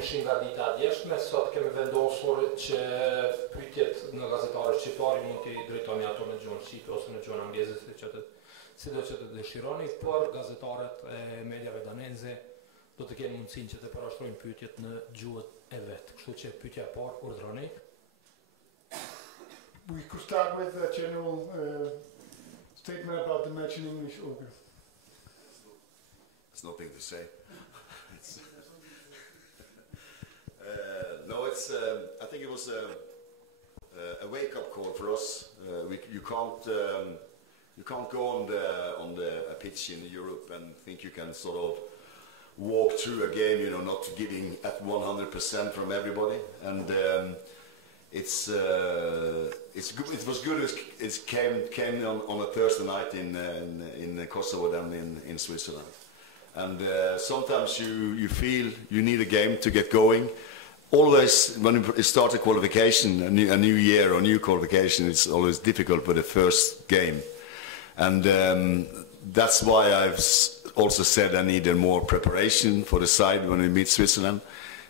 ndryshim nga dita e djeshme, sot kemi vendosur që pyetjet në gazetarët shqiptar mund t'i drejtoni ato në gjuhën shqipe ose në gjuhën angleze, sido që të dëshironi, por gazetarët e mediave daneze do të kenë mundësinë që të parashtrojnë pyetjet në gjuhët e vet. Kështu që pyetja e parë urdhroni. We could start with a general statement about the match in English. Okay. There's nothing to say. No, it's. I think it was a wake-up call for us. You can't go on a pitch in Europe and think you can sort of walk through a game, you know, not giving at 100% from everybody. And it's good. It was good. It came on a Thursday night in Kosovo than in Switzerland. And sometimes you feel you need a game to get going. Always, when you start a qualification, a new year or new qualification, it's always difficult for the first game. And that's why I've also said I needed more preparation for the side when we meet Switzerland.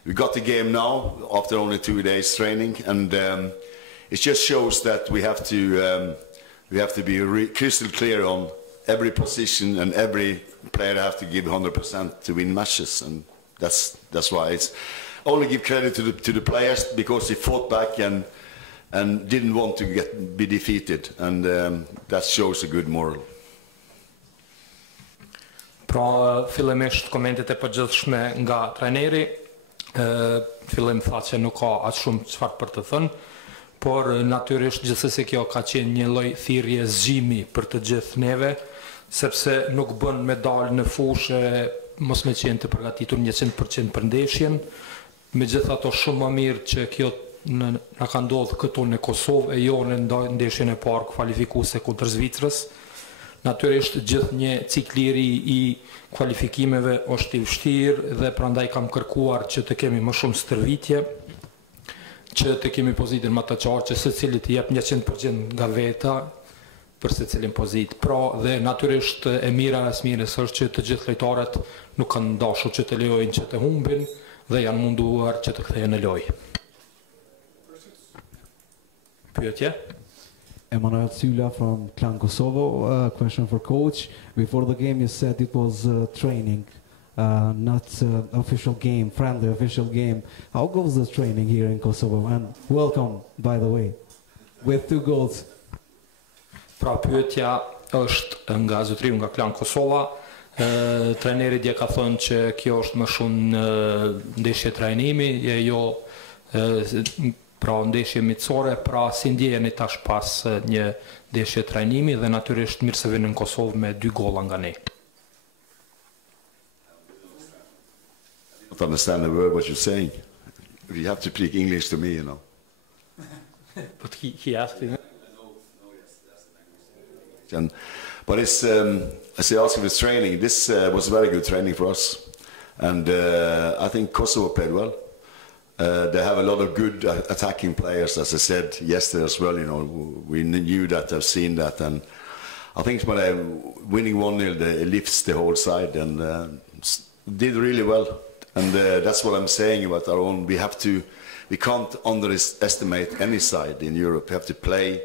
We got the game now after only 2 days training, and it just shows that we have to be crystal clear on every position, and every player have to give 100% to win matches, and that's why it's only give credit to the players because they fought back and didn't want to be defeated, and that shows a good moral. Pra, fillimisht komentet e përgjithshme nga trajneri, fillim tha që nuk ka aq shumë çfarë për të thënë, por natyrisht gjithsesi kjo ka qenë një lloj thirrje zgjimi për të gjithë neve, sepse nuk bën me dalë në fushë mos me qenë të përgatitur 100% për ndeshjen. Megjithato shumë më mirë që kjo na ka ndodhur këtu në Kosovë e jo në ndeshjen e parë kualifikuese kundër Zvicrës. Natyrisht gjithë një cikliri i kualifikimeve është i vështirë dhe prandaj kam kërkuar që të kemi më shumë stërvitje, që të kemi pozitën më të qartë, që secili të jep 100% nga veta për secilin pozitë. Pra dhe natyrisht e mira e smires është që të gjithë lojtarët nuk kanë dashur që të lejojnë që të humbin dhe janë munduar që të kthehen në lojë. Pyetje? Emanuel Sula from Clan Kosovo. Question for coach. Before the game you said it was training, not official game, friendly official game. How goes the training here in Kosovo? And welcome, by the way, with 2 goals. Pra pyetja është nga zotriu nga Klan Kosova. Trajneri dje ka thënë që kjo është më shumë ndeshje trajnimi, jo pra ndeshje miqësore, pra si ndjeheni tash pas një ndeshje trajnimi dhe natyrisht mirë se vini në Kosovë me 2 golla nga ne. I don't understand a word what you're saying. You have to speak English to me, you know. But he asked me. But it's, as I asked with training, this was very good training for us. And I think Kosovo played well. They have a lot of good attacking players, as I said yesterday as well. You know, we knew that, I've seen that, and I think when they're winning 1-0, it lifts the whole side and did really well. And that's what I'm saying about our own. We can't underestimate any side in Europe. We have to play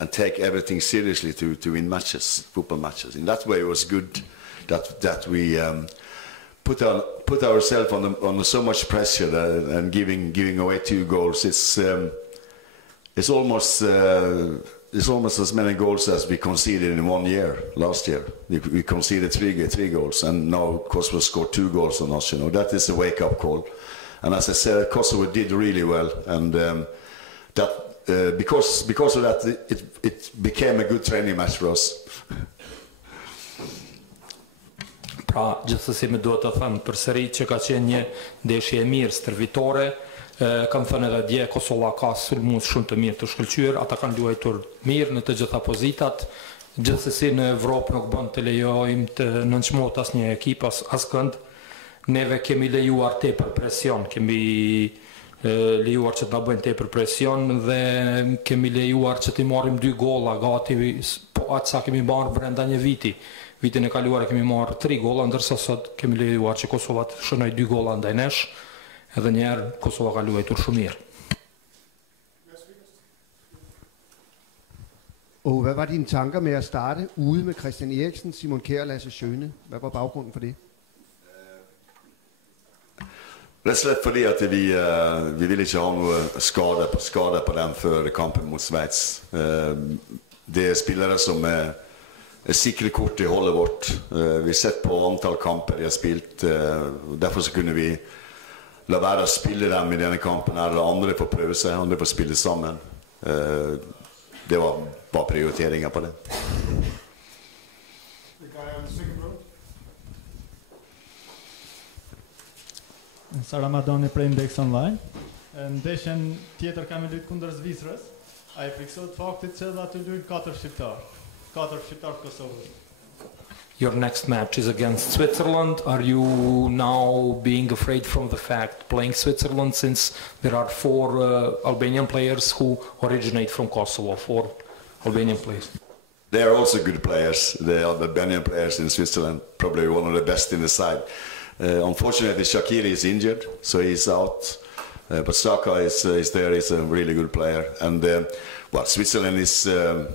and take everything seriously to win matches, football matches. In that way, it was good that we put ourselves on so much pressure and giving away 2 goals. It's almost as many goals as we conceded in 1 year last year. We conceded 3 goals, and now Kosovo scored 2 goals on us. You know, that is a wake-up call. And as I said, Kosovo did really well, and because of that, it became a good training match for us. Pra, gjithsesi më duhet të them përsëri që ka qenë një ndeshje e mirë stërvitore. Kam thënë edhe dje, Kosova ka sulmues shumë të mirë të shkëlqyer, ata kanë luajtur mirë në të gjitha pozitat. Gjithsesi në Evropë nuk bën të lejojmë të nënçmohet asnjë ekip askënd. Neve kemi lejuar tepër presion, kemi lejuar që të na bëjnë tepër presion dhe kemi lejuar që të marrim 2 golla gati, po atë sa kemi marrë brenda një viti. Vitin e kaluar kemi marrë 3 golla, ndërsa sot kemi lejuar që Kosova të shënojë 2 golla ndaj nesh. Edhe njerë Kosova ka luajtur shumë mirë. Og hvad var dine tanker med at starte ude med Christian Eriksen, Simon Kjær og Lasse Schöne? Hvad var baggrunden for det? Rett og slett fordi at vi vil ikke ha noe skade på dem før kampen mot Sveits. Det er spillere som er sikre kort i holdet vårt. Vi har sett på antall kamper de har spilt. Derfor så kunne vi la være å spille dem i denne kampen her, og andre får prøve seg, andre får spille sammen. Det var bare prioriteringer på det. Sara Madoni prej Index Online. Ndeshjen tjetër kemi luajtur kundër Zvicrës. Ai friksohet faktit se dha të luajnë 4 shqiptar Kosovës. Your next match is against Switzerland. Are you now being afraid from the fact playing Switzerland, since there are 4 Albanian players who originate from Kosovo, 4 Albanian players? They are also good players. They are the Albanian players in Switzerland, probably one of the best in the side. Unfortunately, Shaqiri is injured, so he's out. But Saka is there. He's a really good player. And well, Switzerland is a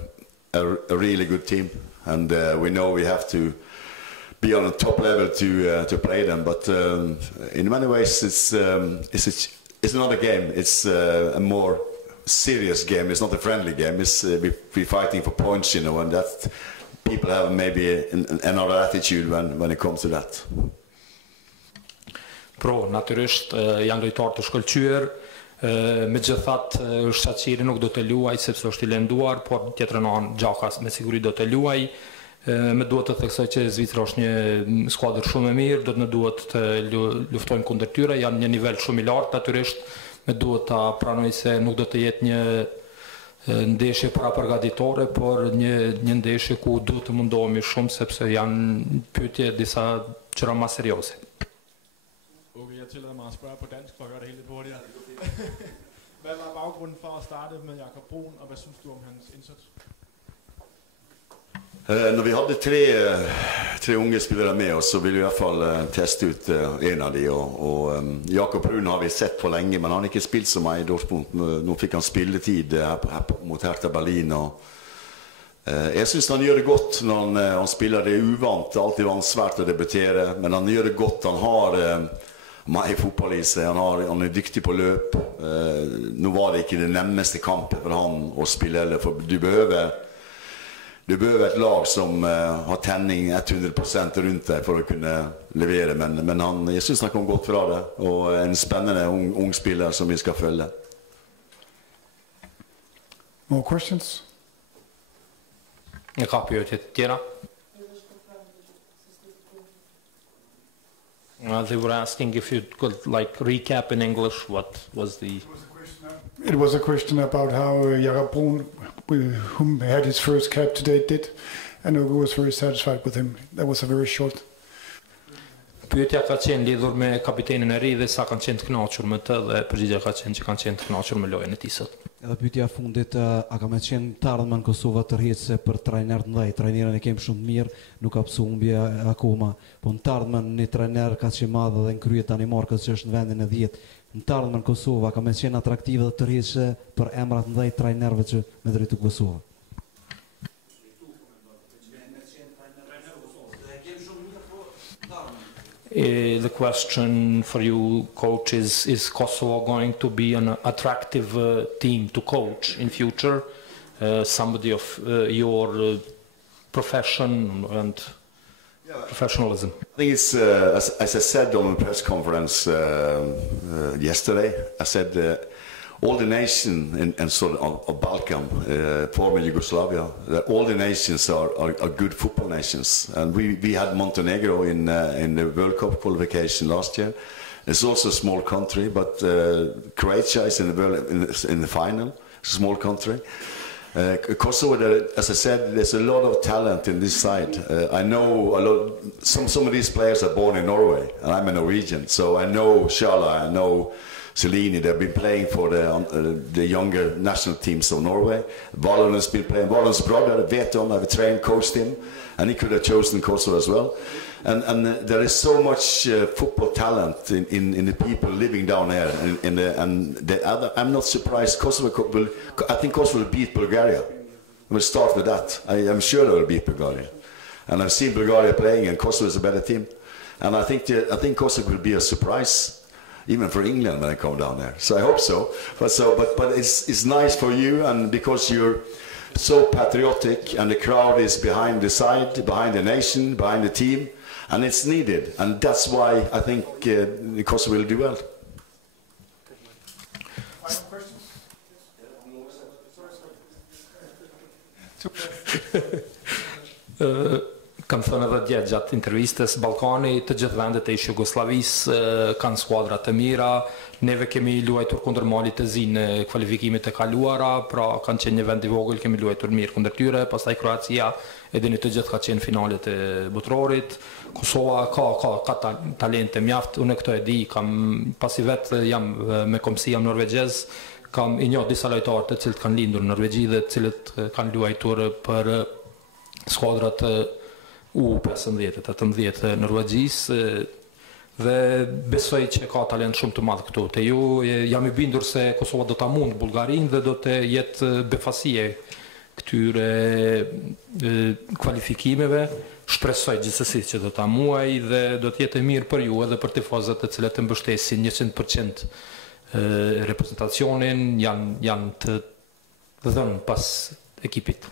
really good team, and we know we have to be on a top level to play them. But in many ways, it's not a game. It's a more serious game. It's not a friendly game. It's we're fighting for points, you know, and that people have maybe another attitude when it comes to that. Pro, natyrisht janë lojtarë të shkëlqyer, megjithatë Shaqiri nuk do të luaj sepse është i lënduar, por tjetër anë Gjaka me siguri do të luaj. Me duhet të theksoj që Zvicra është një skuadër shumë e mirë, do të duhet të luftojmë kundër tyre, janë një nivel shumë i lartë natyrisht, me duhet ta pranoj se nuk do të jetë një ndeshje parapërgatitore, por një ndeshje ku duhet të mundohemi shumë sepse janë pyetje disa gjëra më serioze. Okay, jeg tillader mig at spørge på dansk for at gøre det helt lidt hurtigere. Hvad var baggrunden for at starte med Jakob Brun, og hvad synes du om hans indsats? Når vi hadde tre unge spillere med oss, så ville vi i hvert fall teste ut en av de. Og Jakob Brun har vi sett for lenge, men han har ikke spilt så mye i Dortmund. Nå fikk han spilletid mot Hertha Berlin. Jeg synes han gjør det godt når han spiller. Det uvant, det er alltid svært å debutere, men han gjør det godt. Han har i fotball i seg, han er dyktig på løp. Nå var det ikke det nemmeste kampet for han å spille, for du behøver et lag som har tenning 100% rundt deg for å kunne levere, men jeg synes han kom godt fra det, og en spennende ung spiller som vi skal følge. More questions? Një ka pyetje të tjera? They were asking if you could recap in English what was the... It was a question about how Jakob Brun, whom had his first cap today, did, and who was very satisfied with him. That was a very short. Pyetja ka qenë lidhur me kapitenin e ri dhe sa kanë qenë të kënaqur me të, dhe përgjigjja ka qenë që kanë qenë të kënaqur me lojën e tij sot. Edhe pyetja fundit, a ka më qenë të ardhmën Kosova tërheqëse për trajner të mëdhenj? Trajnerën e kemi shumë mirë, nuk ka psu humbje akoma, po në të ardhmën një trajner ka që madh dhe në krye Danimarkës që është në vendin e 10. Në të ardhmën Kosova ka më qenë atraktive dhe tërheqëse për emrat të mëdhenj trajnerëve që me drejtu Kosova. The question for you, coach, is Kosovo going to be an attractive team to coach in future? Somebody of your profession and professionalism? I think it's, as I said on the press conference yesterday, I said all the nations in sort of Balkan, former Yugoslavia, all the nations are good football nations. And we had Montenegro in the World Cup qualification last year. It's also a small country, but Croatia is in the final. It's a small country. Kosovo, as I said, there's a lot of talent in this side. I know a lot. Some of these players are born in Norway, and I'm a Norwegian, so I know Shala, I know Celini. They've been playing for the younger national teams of Norway. Valen has been playing. Valen's brother, Veton, I've trained, coached him, and he could have chosen Kosovo as well. and there is so much football talent in the people living down there. I'm not surprised. I think Kosovo will beat Bulgaria. We'll start with that. I'm sure they will beat Bulgaria. And I've seen Bulgaria playing, and Kosovo is a better team. And I think Kosovo will be a surprise, even for England when they come down there. So I hope so. But it's nice for you, and because you're so patriotic, and the crowd is behind the side, behind the nation, behind the team, and it's needed. And that's why I think Kosovo will do well. Final questions? Kam thënë edhe dje gjatë intervistës, Ballkani, të gjithë vendet e Jugosllavisë kanë skuadra të mira. Neve kemi luajtur kundër Malit të Zi në kvalifikimet e kaluara, pra kanë qenë një vend i vogël, kemi luajtur mirë kundër tyre. Pastaj Kroacia, e dini të gjithë, ka qenë finalet e botrorit. Kosova ka talente mjaft, unë këto e di, pasi vetë jam me komsi, jam norvegjez, kam i njoh disa lojtarë të cilët kanë lindur në Norvegji dhe të cilët kanë luajtur për skuadrat U15, 18 Norvegjisë, dhe besoj që ka talent shumë të madh këtu. Te ju jam i bindur se Kosova do ta mund Bullgarinë dhe do të jetë befasie këtyre kvalifikimeve. Shpresoj gjithsesi që do ta muaj dhe do të jetë mirë për ju edhe për tifozët të cilët të mbështesin 100% reprezentacionin, janë të dhënë pas ekipit.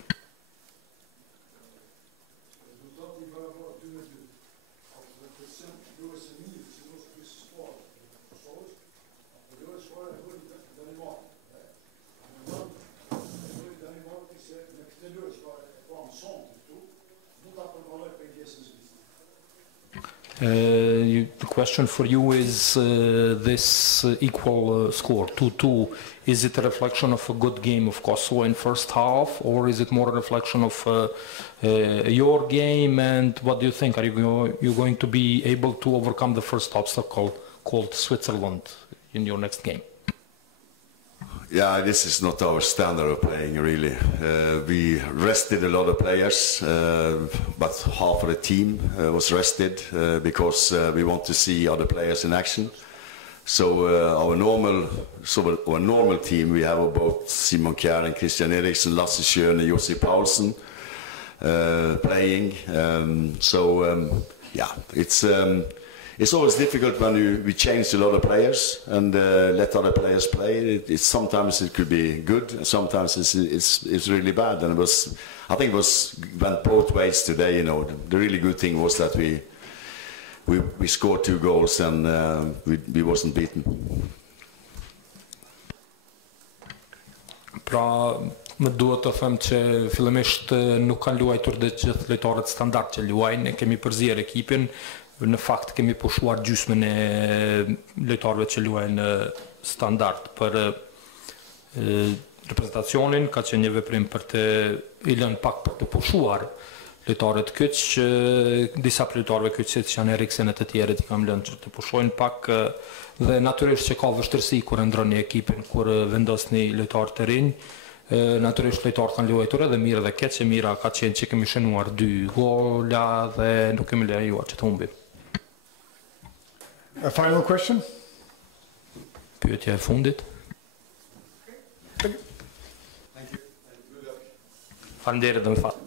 The question for you is this equal score, 2-2. Is it a reflection of a good game of Kosovo in first half, or is it more a reflection of your game? And what do you think? Are you going to be able to overcome the first obstacle called Switzerland in your next game? Yeah, this is not our standard of playing, really. We rested a lot of players, but half of the team was rested because we want to see other players in action. So our normal team, we have about Simon Kjær and Christian Eriksen, Lasse Schön and Jussi Paulsen playing. Yeah, it's always difficult when we change a lot of players and let other players play. Sometimes it could be good, and sometimes it's really bad. And I think it went both ways today. You know, the really good thing was that we scored 2 goals and we wasn't beaten. Pra, më duhet të them që fillimisht nuk kanë luajtur të gjithë lojtarët standard që luajnë, kemi përzier ekipin. Në fakt kemi pushuar gjysmën e lojtarëve që luajnë standard për reprezentacionin, ka qenë një veprim për të i lënë pak për të pushuar lojtarët kyç, disa prej lojtarëve kyç që janë Eriksen e të tjerët i kam lënë që të pushojnë pak, dhe natyrisht që ka vështirësi kur e ndroni ekipin, kur vendosni lojtarë të rinj. Natyrisht lojtarët kanë luajtur edhe mirë dhe keq, e mira ka qenë që kemi shënuar 2 gola dhe nuk kemi lejuar që të humbim. A final question? Pyetja e fundit. Thank you. Faleminderit dhe më fal.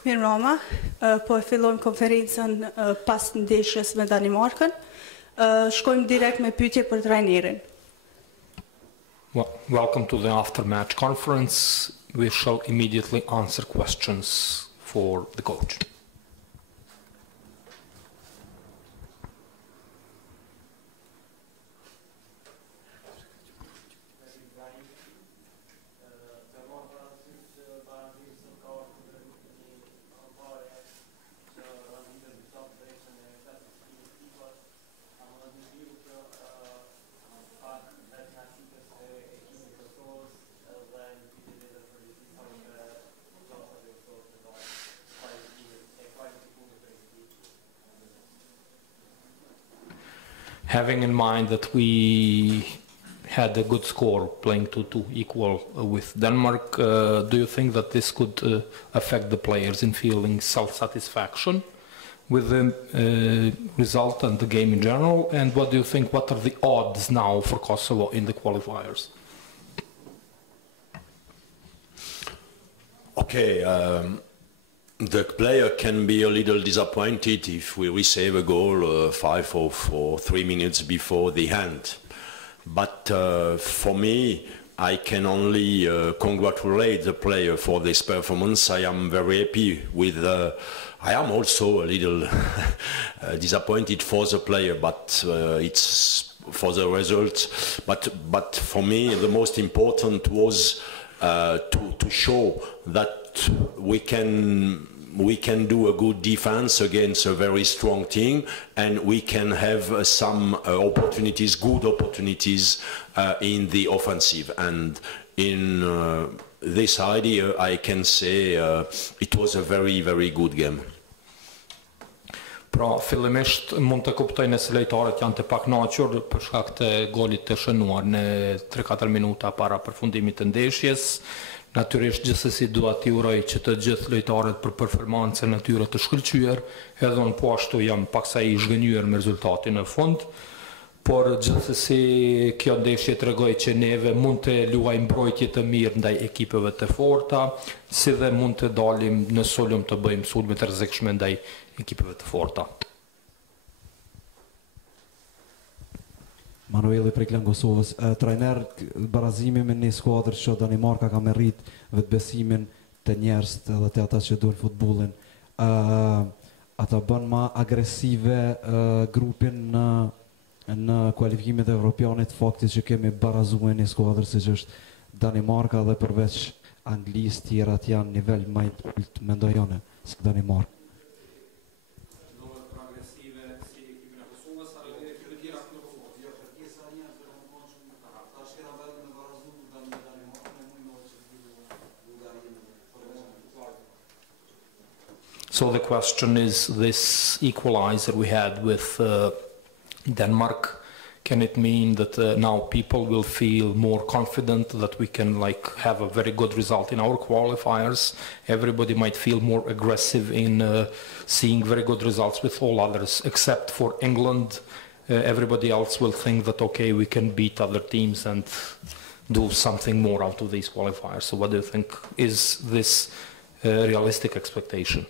Mirë Roma, po e fillojmë konferencën pas ndeshjes me Danimarkën. Shkojmë direkt me pyetje për trajnerin. Well, welcome to the after-match conference. We shall immediately answer questions for the coach. Having in mind that we had a good score playing 2-2 equal with Denmark, do you think that this could affect the players in feeling self-satisfaction with the result and the game in general? And what do you think, what are the odds now for Kosovo in the qualifiers? Okay, the player can be a little disappointed if we receive a goal 5 or 3 minutes before the end. But for me, I can only congratulate the player for this performance. I am very happy with. I am also a little disappointed for the player, but it's for the result. But for me, the most important was to show that we can do a good defense against a very strong team, and we can have some opportunities, good opportunities in the offensive. And in this idea, I can say it was a very, very good game. Pra, fillimisht mund të kuptoj nëse lojtarët janë të pakënaqur për shkak të golit të shënuar në 3-4 minuta para përfundimit të ndeshjes. Natyrisht gjithsesi dua t'i uroj që të gjithë lojtarët për performancën e tyre të shkëlqyer, edhe unë po ashtu jam paksa i zhgënjur me rezultatin në fund, por gjithsesi kjo ndeshje tregoi që neve mund të luajmë mbrojtje të mirë ndaj ekipeve të forta, si dhe mund të dalim në sulm të bëjmë sulme të rrezikshme ndaj ekipeve të forta. Manueli prej Klan Kosovës, trajner, barazimi me një skuadër që Danimarka ka merrit vetbesimin të njerëz edhe të ata që duan futbollin. Ata bën më agresive grupin në kualifikimet e evropianit, fakti që kemi barazuar një skuadër siç është Danimarka dhe përveç Anglisë tjerat janë nivel më i ulët mendoj unë se Danimarka. So the question is, this equalizer we had with Denmark, can it mean that now people will feel more confident that we can have a very good result in our qualifiers? Everybody might feel more aggressive in seeing very good results with all others, except for England. Everybody else will think that, okay, we can beat other teams and do something more out of these qualifiers. So what do you think? Is this a realistic expectation?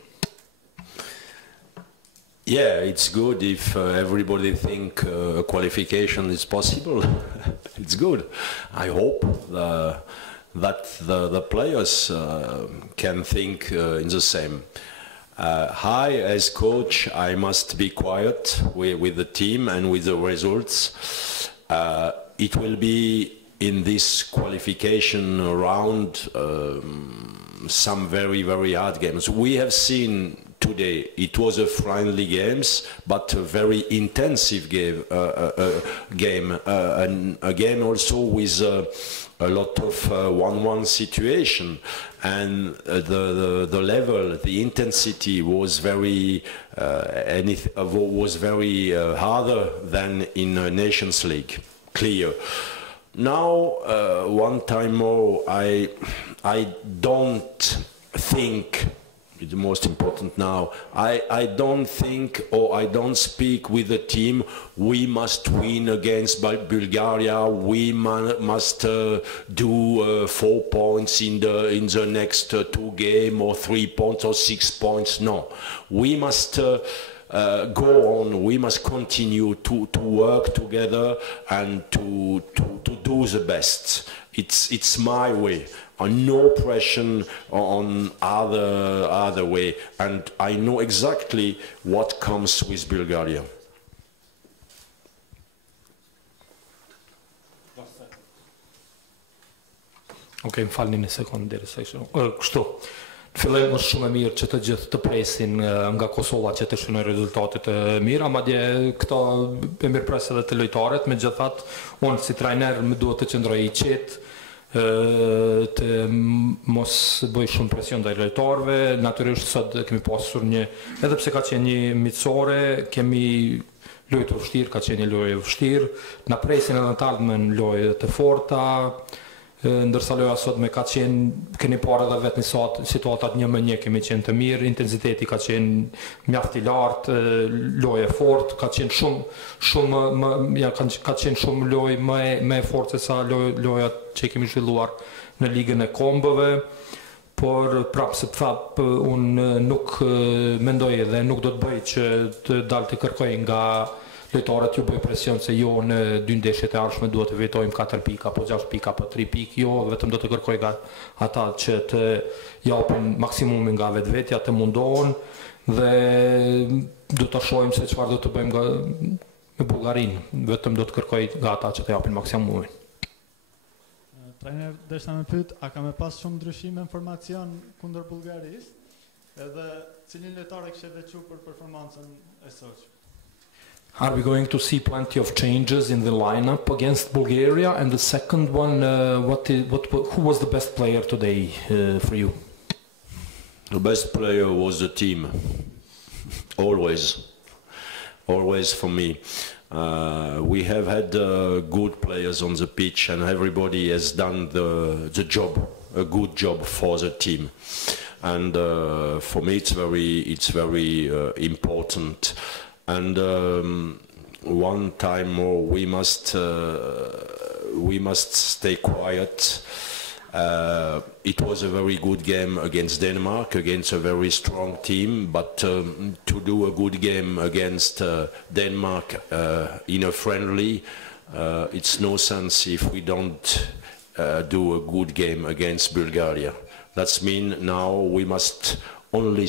Yeah, it's good if everybody think qualification is possible. It's good. I hope that the players can think in the same. I, as coach, I must be quiet with the team and with the results. It will be in this qualification round some very, very hard games. We have seen today it was a friendly games, but a very intensive game. And again, also with a lot of 1-1 situation, and the level, the intensity was very harder than in a Nations League. Clear. Now, one time more, I don't think It's the most important now. I don't think, or I don't speak with the team, we must win against Bulgaria, we must do 4 points in the next 2 games, or 3 points, or 6 points. No, we must go on, we must continue to work together and to do the best. It's my way. No pressure on other way, and I know exactly what comes with Bulgaria. Okej, më falni një sekundë deri sa ishte. Kështu. Në fillim është shumë e mirë që të gjithë të presin nga Kosova që të shënojë rezultate të mira, madje këto e mirëpres edhe të lojtarët, megjithatë unë si trajner më duhet të qëndroj i qetë, të mos bëj shumë presion ndaj lojtarëve. Natyrisht sot kemi pasur edhe pse ka qenë një miqësore, kemi lojë të vështirë, ka qenë një lojë vështirë, na presin edhe të ardhmen lojë të forta, ndërsa loja sot me ka qenë, keni parë edhe vetë një situatat 1-1 kemi qenë të mirë, intensiteti ka qenë mjaft i lartë, lojë e fortë, ka qenë shumë lojë më e fortë se sa loja që kemi zhvilluar në ligën e kombëve, por prapë se të thap, unë nuk mendoj dhe nuk do të bëj që të dalë të kërkoj nga lojtarët ju bëj presion se jo në 2 ndeshjet e ardhshme duhet të fitojmë 4 pikë apo 6 pikë apo 3 pikë, jo, vetëm do të kërkoj nga ata që të japin maksimumin nga vetvetja, të mundohen dhe do të shohim se çfarë do të bëjmë me Bullgarinë, vetëm do të kërkoj nga ata që të japin maksimumin. Trajner, desha me pyet, a ka me pas shumë ndryshime në formacion kundër Bullgarisë, edhe cilin lojtar e kishte veçuar për performancën e sotshme? Are we going to see plenty of changes in the lineup against Bulgaria? And the second one, who was the best player today for you? The best player was the team, always for me. We have had good players on the pitch, and everybody has done the job, a good job for the team. And for me, it's very important. And one time more, we must stay quiet. It was a very good game against Denmark, against a very strong team. But to do a good game against Denmark in a friendly, it's no sense if we don't do a good game against Bulgaria. That means now we must only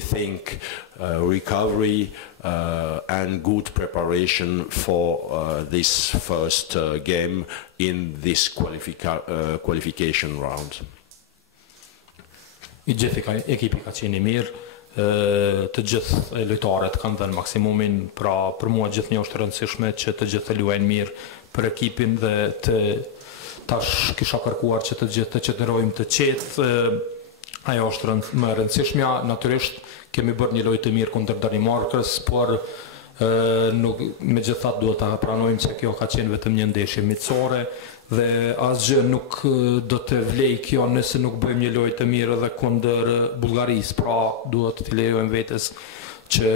think recovery and good preparation for this first game in this qualification round. I gjithë ekipi ka qenë i mirë, të gjithë lojtarët kanë dhënë maksimumin, pra për mua gjithnjë është rëndësishme që të gjithë të luajnë mirë për ekipin dhe tash kisha kërkuar që të gjithë të qëndrojmë të qetë. Ajo është më rëndësishmja, natyrisht kemi bërë një lojë të mirë kundër Danimarkës, por megjithatë duhet ta pranojmë se kjo ka qenë vetëm një ndeshje miqësore dhe asgjë nuk do të vlej kjo nëse nuk bëjmë një lojë të mirë edhe kundër Bullgarisë, pra duhet të lejojmë vetes që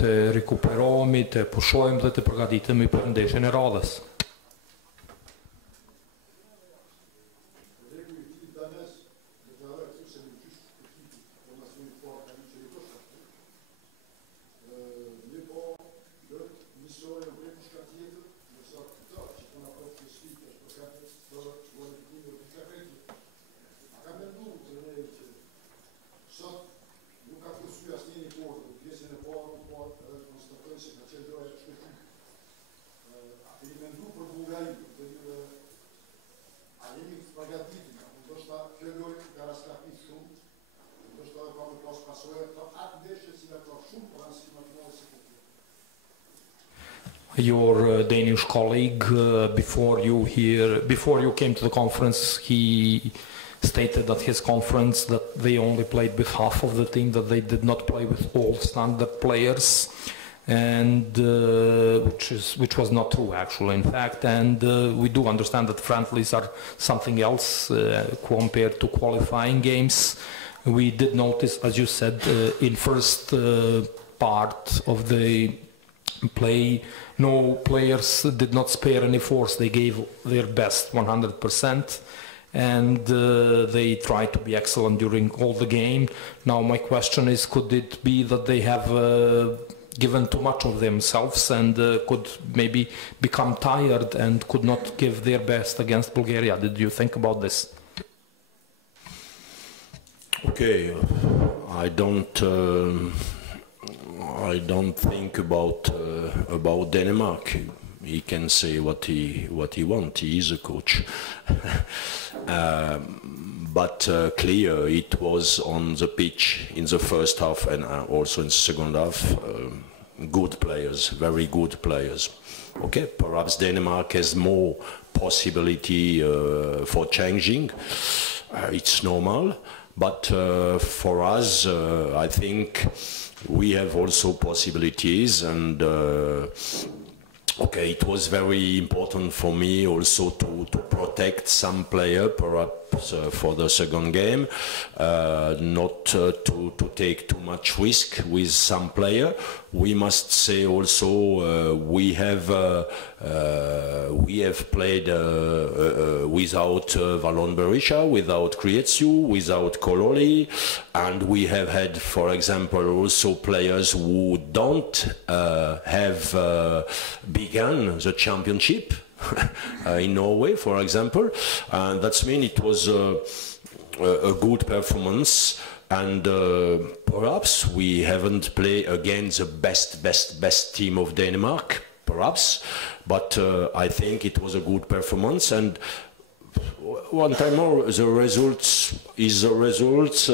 të rikuperohemi, të pushojmë dhe të përgatitemi për ndeshjen e radhës. Your Danish colleague, before you came to the conference, he stated at his conference that they only played with half of the team, that they did not play with all standard players, and which was not true actually, in fact. And we do understand that friendlies are something else compared to qualifying games. we did notice, as you said, in first part of the play, no players did not spare any force. They gave their best, 100%, and they tried to be excellent during all the game. Now my question is, could it be that they have given too much of themselves and could maybe become tired and could not give their best against Bulgaria? Did you think about this? Okay, I don't think about Denmark. He can say what he wants. He is a coach. But clear, it was on the pitch in the first half and also in the second half. Good players, very good players. Okay, perhaps Denmark has more possibility for changing. It's normal. But for us, I think we have also possibilities, and okay, it was very important for me also to protect some player, perhaps for the second game, not to take too much risk with some player. We must say also we have played without Valon Berisha, without Krietsu, without Kololi, and we have had, for example, also players who don't have begun the championship in Norway, for example, and that means it was a good performance. And perhaps we haven't played against the best team of Denmark, perhaps, but I think it was a good performance. And one time more, the results is the results,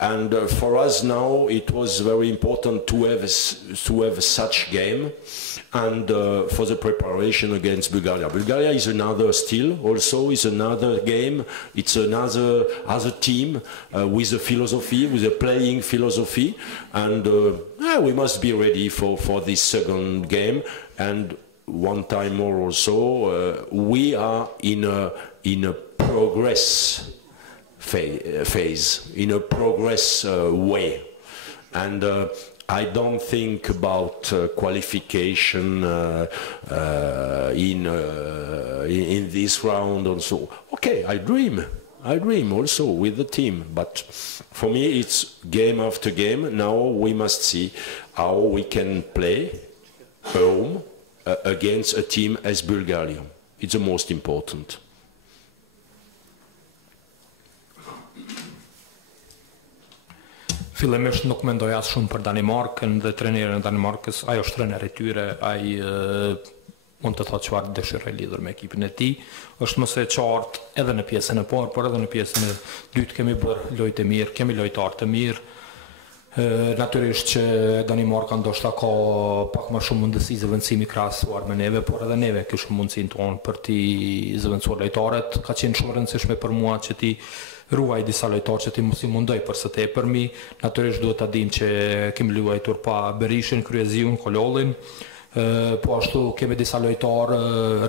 and for us now it was very important to have such game, and for the preparation against Bulgaria. Bulgaria is another still, also is another game. It's another team with a philosophy, with a playing philosophy, and we must be ready for this second game. And one time more also, we are in a progress phase, in a progress way, and I don't think about qualification in this round also. Okay, I dream also with the team, but for me it's game after game. Now we must see how we can play home against a team as Bulgaria. It's the most important. Fillimisht nuk mendoj as shumë për Danimarkën dhe trenerin e Danimarkës. Ai është trener i tyre, ai mund të thotë çfarë dëshiroj lidhur me ekipin e tij. Është më së qartë edhe në pjesën e parë, por edhe në pjesën e dytë kemi bërë lojë të mirë, kemi lojtarë të mirë. Natyrisht që Danimarka ndoshta ka pak më shumë mundësi zëvendësimi krahasuar me neve, por edhe neve kishim mundësinë tonë për t'i zëvendësuar lojtarët. Ka qenë shumë rëndësishme për mua që ti ruaj disa lojtarë që ti mos i mundoj për së tepërmi. Natyrisht duhet ta dim që kemi luajtur pa Berishin, Kryeziun, Kololin. Po ashtu kemi disa lojtarë,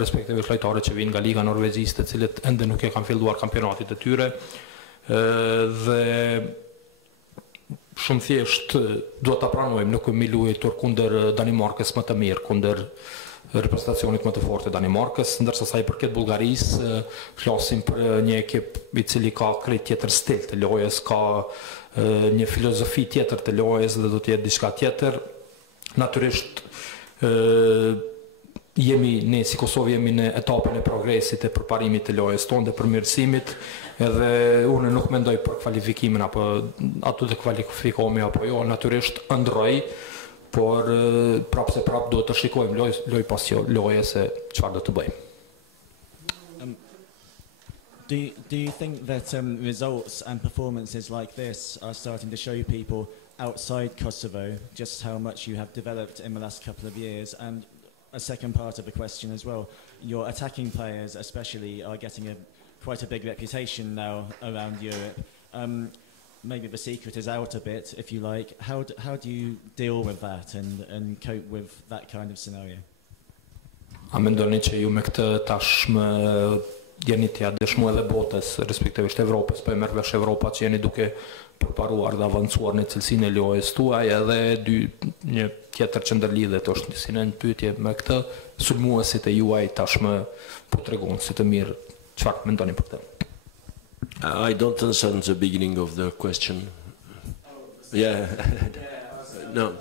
respektivisht lojtarë që vinë nga Liga Norvegjiste, të cilët ende nuk e kanë filluar kampionatit e tyre. Dhe shumë thjesht duhet ta pranojmë, nuk kemi luajtur kundër Danimarkës më të mirë, kundër reprezentacionit më të fortë të Danimarkës, ndërsa sa i përket Bullgarisë, flasim për një ekip i cili ka krejt tjetër stil të lojës, ka një filozofi tjetër të lojës dhe do të jetë diçka tjetër. Natyrisht ne si Kosovë jemi në etapën e progresit e përparimit të lojës tonë dhe përmirësimit, edhe unë nuk mendoj për kvalifikimin apo ato të kvalifikohemi apo jo, natyrisht ëndrroj, por prapë se prapë duhet të shikojmë lojë pas loje se çfarë do të bëjmë. Do you think that results and performances like this are starting to show people outside Kosovo just how much you have developed in the last couple of years? And a second part of the question as well, your attacking players especially are getting quite a big reputation now around Europe. Maybe the secret is out a bit, if you like. How do you deal with that and cope with that kind of scenario? A mendoni që ju me këtë tashmë jeni t'ja dëshmu edhe botës, respektivisht Evropës, po e merr vesh Evropa që jeni duke përparuar dhe avancuar në cilësinë e lojës tuaj, edhe një tjetër që ndërlidhet është si në pyetje me këtë, sulmuesit e juaj tashmë po tregon si të mirë çfarë mendoni për këtë. I don't understand the beginning of the question. Yeah. No.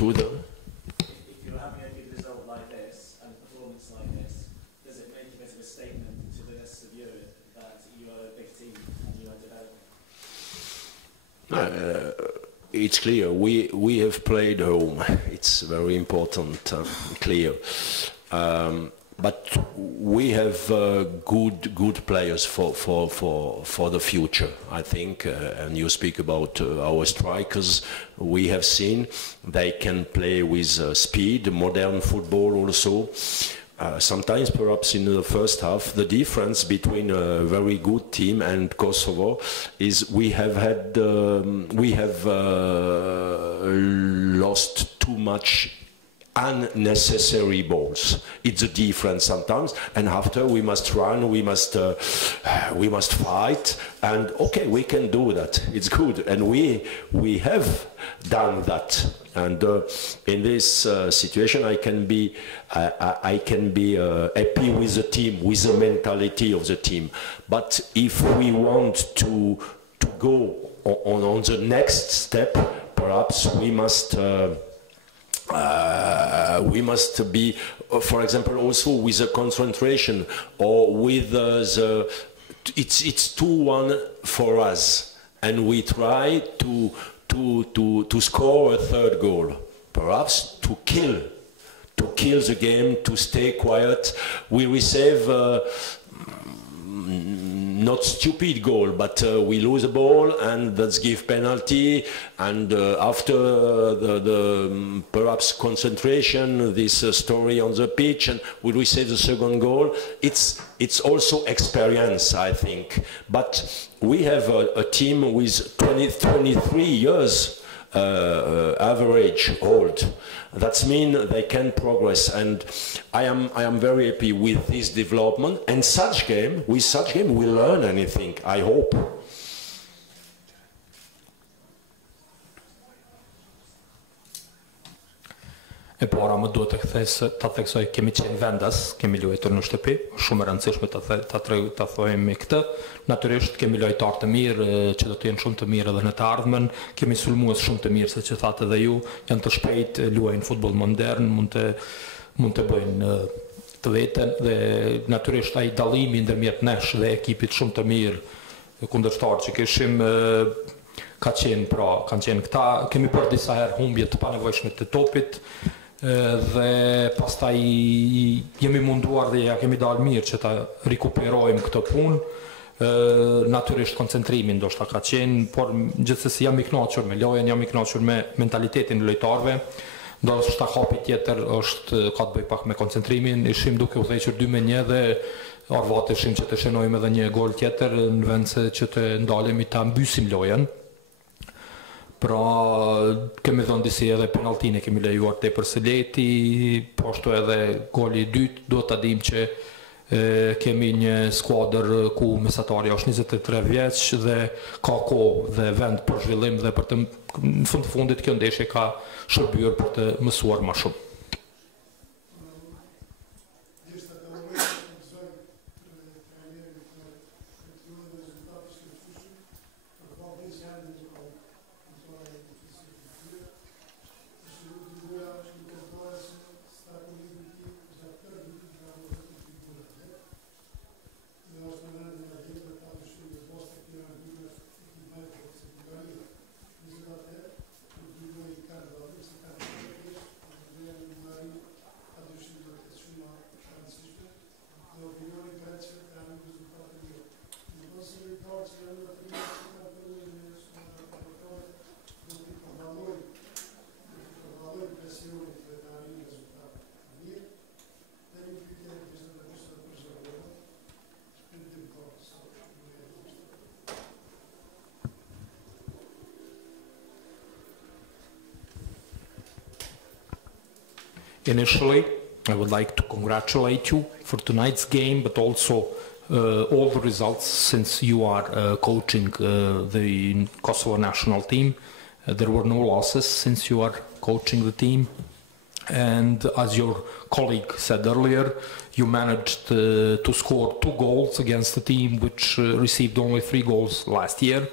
To them. If you're having a good result like this and a performance like this, does it make a bit of a statement to the rest of Europe that you are a big team and you are developing? It's clear. We have played home. It's very important, clear. But we have good players for the future, I think. And you speak about our strikers. We have seen they can play with speed, modern football also. Sometimes, perhaps in the first half, the difference between a very good team and Kosovo is we have lost too much unnecessary balls. It's a difference sometimes, and after we must run, we must fight, and okay, we can do that. It's good, and we have done that. And in this situation, I can be happy with the team, with the mentality of the team. But if we want to go on the next step, perhaps we must be, for example, also with the concentration or with it's 2-1 for us, and we try to score a third goal, perhaps to kill the game, to stay quiet. We receive not stupid goal, but we lose a ball and that's give penalty, and after the perhaps concentration, this story on the pitch, and we receive the second goal. It's also experience, I think. But we have a team with 23 years average old. That means they can progress, and I am very happy with this development. And with such game, we learn anything, I hope. E para më duhet ta theksoj, kemi qenë vendas, kemi luajtur në shtëpi, shumë e rëndësishme ta thojmë këtë. Natyrisht kemi lojtar të mirë që do të jenë shumë të mirë edhe në të ardhmen, kemi sulmues shumë të mirë, siç e thatë edhe ju, janë të shpejtë, luajnë futboll modern, mund të bëjnë të veten, dhe natyrisht ai dallimi ndërmjet nesh dhe ekipit shumë të mirë kundërshtar që kishim kanë qenë këta, kemi bërë disa herë humbje të panevojshme të topit, dhe pastaj jemi munduar dhe ja kemi dalë mirë që ta rikuperojmë këtë punë. Natyrisht koncentrimin ndoshta ka qenë, por gjithsesi jam i kënaqur me lojën, jam i kënaqur me mentalitetin e lojtarëve. Ndoshta hapi tjetër ka të bëjë pak me koncentrimin, ishim duke u dhequr 2-1 dhe arvateshim që të shenojmë edhe një gol tjetër në vend se që të ndalemi ta mbysim lojën. Pra, kemi dhënë disi edhe penaltinë kemi lejuar tepër së lehti, po ashtu edhe goli i dytë, duhet ta dimë që kemi një skuadër ku mesatari është 23 vjeç dhe ka kohë dhe vend për zhvillim, dhe për të në fund të fundit kjo ndeshje ka shërbyer për të mësuar më shumë. Initially, I would like to congratulate you for tonight's game, but also all the results since you are coaching the Kosovo national team. There were no losses since you are coaching the team. And as your colleague said earlier, you managed to score 2 goals against a team which received only 3 goals last year.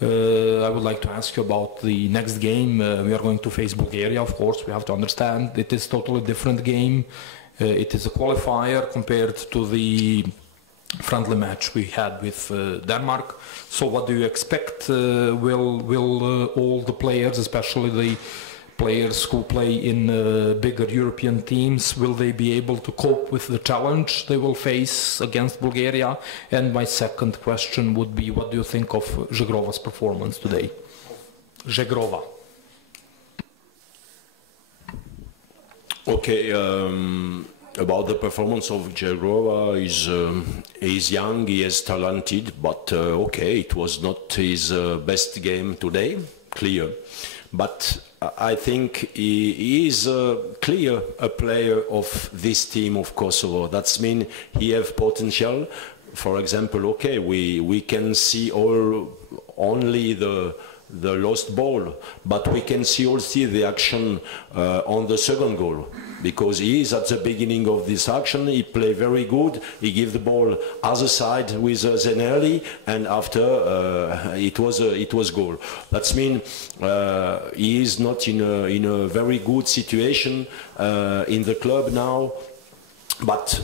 I would like to ask you about the next game. We are going to face Bulgaria, of course. We have to understand it is a totally different game. It is a qualifier compared to the friendly match we had with Denmark. So what do you expect? Will all the players, especially the players who play in bigger European teams, will they be able to cope with the challenge they will face against Bulgaria? And my second question would be, what do you think of Zhegrova's performance today? Zhegrova. Okay, about the performance of Zhegrova, he's young, he is talented, but okay, it was not his best game today, clear. But I think he is clear a player of this team of Kosovo. That means he has potential. For example, okay, we can see only the lost ball, but we can see also the action on the second goal, because he is at the beginning of this action, he played very good, he gave the ball other side with Zenelli, and after it was goal. That means he is not in a very good situation in the club now, but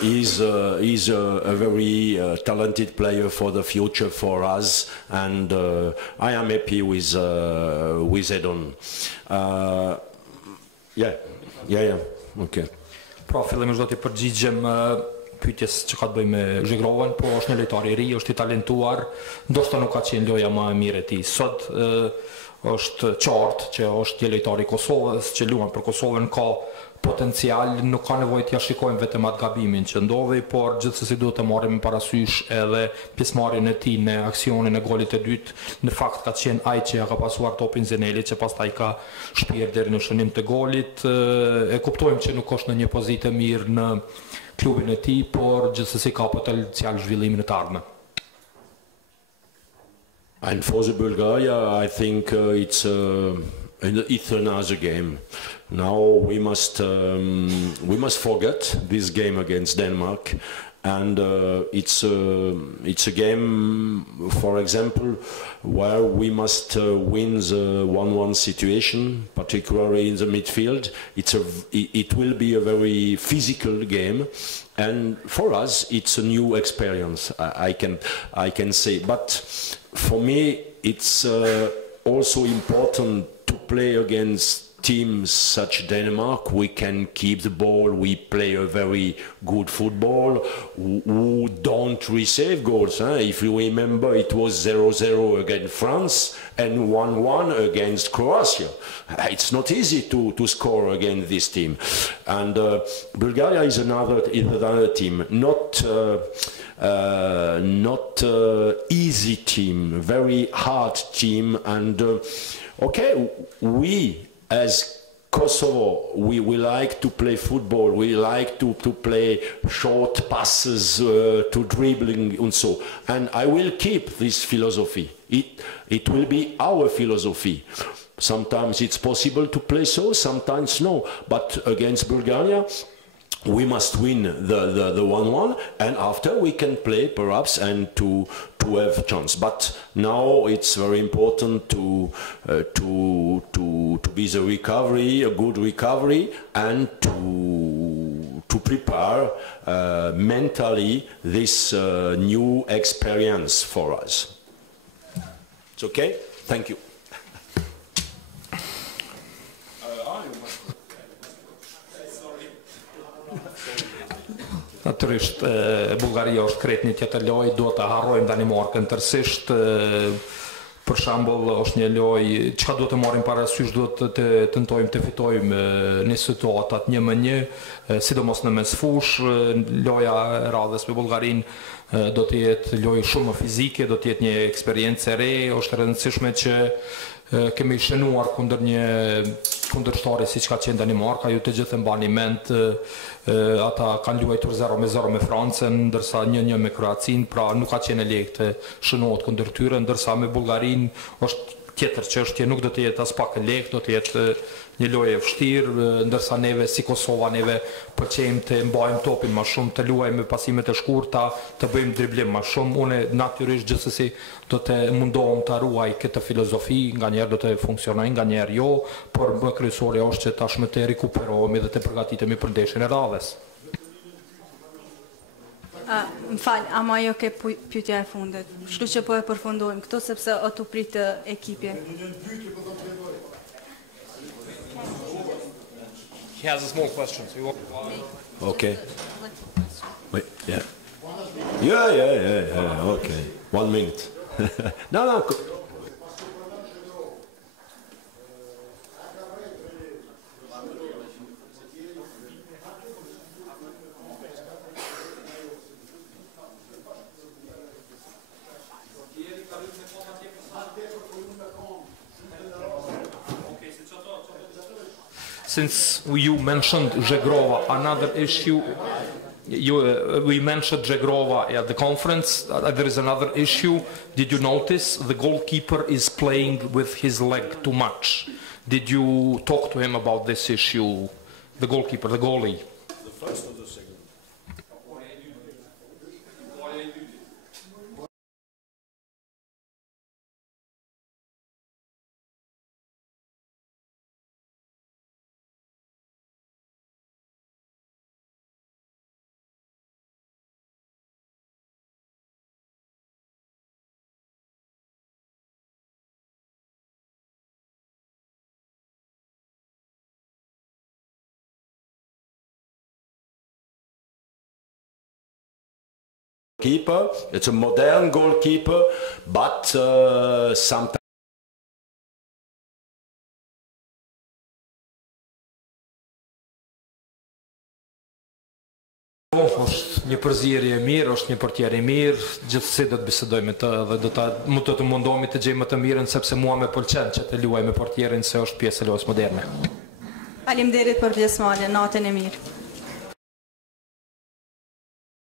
he's a very talented player for the future for us, and I am happy with Edon. Yeah, okay. Pra, fillimisht do t'i përgjigjem pyetjes që ka të bëjë me Zhegrovën, po është një lojtar i ri, është i talentuar, ndoshta nuk ka qenë loja më e mirë e tij. Sot është qartë që është një lojtar i Kosovës, që luan për Kosovën, ka potencial, nuk ka nevojë t'ja shikojmë vetëm atë gabimin që ndodhi, por gjithsesi duhet të marrim parasysh edhe pjesëmarrjen e tij në aksionin e golit të dytë. Në fakt ka qenë ai që ja ka pasuar topin Zeneli, që pastaj ka shpirë deri në shënim të golit. E kuptojmë që nuk është në një pozitë mirë në klubin e tij, por gjithsesi ka potencial zhvillimin e të ardhmen. And for the Bulgaria, I think it's another game. Now we must forget this game against Denmark, and it's a game, for example, where we must win the 1-1 situation, particularly in the midfield. It will be a very physical game, and for us it's a new experience. I can say, but for me it's also important to play against teams such as Denmark. We can keep the ball, we play a very good football, who don't receive goals. If you remember, it was 0-0 against France and 1-1 against Croatia. It's not easy to score against this team. And Bulgaria is another team, not easy team, very hard team. And okay, we as Kosovo, we like to play football, we like to play short passes, to dribbling and so. And I will keep this philosophy. It will be our philosophy. Sometimes it's possible to play so, sometimes no. But against Bulgaria, we must win the 1-1, and after we can play perhaps and to have a chance. But now it's very important to be the recovery, a good recovery, and to prepare mentally this new experience for us. It's okay? Thank you. Natyrisht, Bulgaria është krejt një tjetër lojë, duhet të harrojmë Danimarkën tërësisht. Për shembull, është një lojë, çka duhet të marrim parasysh, duhet të tentojmë të fitojmë në situatat 1-1, sidomos në mesfush. Loja e radhës me Bullgarinë do të jetë lojë shumë fizike, do të jetë një eksperiencë e re. Është e rëndësishme që kemi shënuar kundër një kundërshtari siç ka qenë Danimarka, ju të gjithë mbani mend ata kanë luajtur 0-0 me Francën, ndërsa 1-1 me Kroacinë, pra nuk ka qenë lehtë të shënohet kundër tyre, ndërsa me Bullgarinë është tjetër çështje, nuk do të jetë as pak e lehtë, do të jetë një lojë e vështirë, ndërsa neve si Kosova neve pëlqejmë të mbajmë topin më shumë, të luajmë me pasimet e shkurta, të bëjmë driblim më shumë. Unë natyrisht gjithsesi do të mundohem të ruaj këtë filozofi, nganjëherë do të funksionoj, nganjëherë jo, por më kryesorja është që tashmë të rikuperohemi dhe të përgatitemi për ndeshjen e radhës. Më falë, ama jo ke pyetja e fundet. Kështu që po e përfundojmë këto sepse ato pritë ekipi. He has a small question. So Okay. Wait, yeah. Yeah. Okay. 1 minute. No. Since you mentioned Zhegrova, another issue, we mentioned Zhegrova at the conference, there is another issue. Did you notice the goalkeeper is playing with his leg too much? Did you talk to him about this issue, the goalkeeper, the goalie? The first or the second? Keeper, it's a modern goalkeeper, but sometimes është një përzierje e mirë, është një portier i mirë, gjithsesi do të bisedoj me të dhe do të mundohemi të gjejmë më të mirën sepse mua më pëlqen që të luaj me portierin se është pjesë e lojës moderne. Faleminderit për pjesëmarrjen, natën e mirë.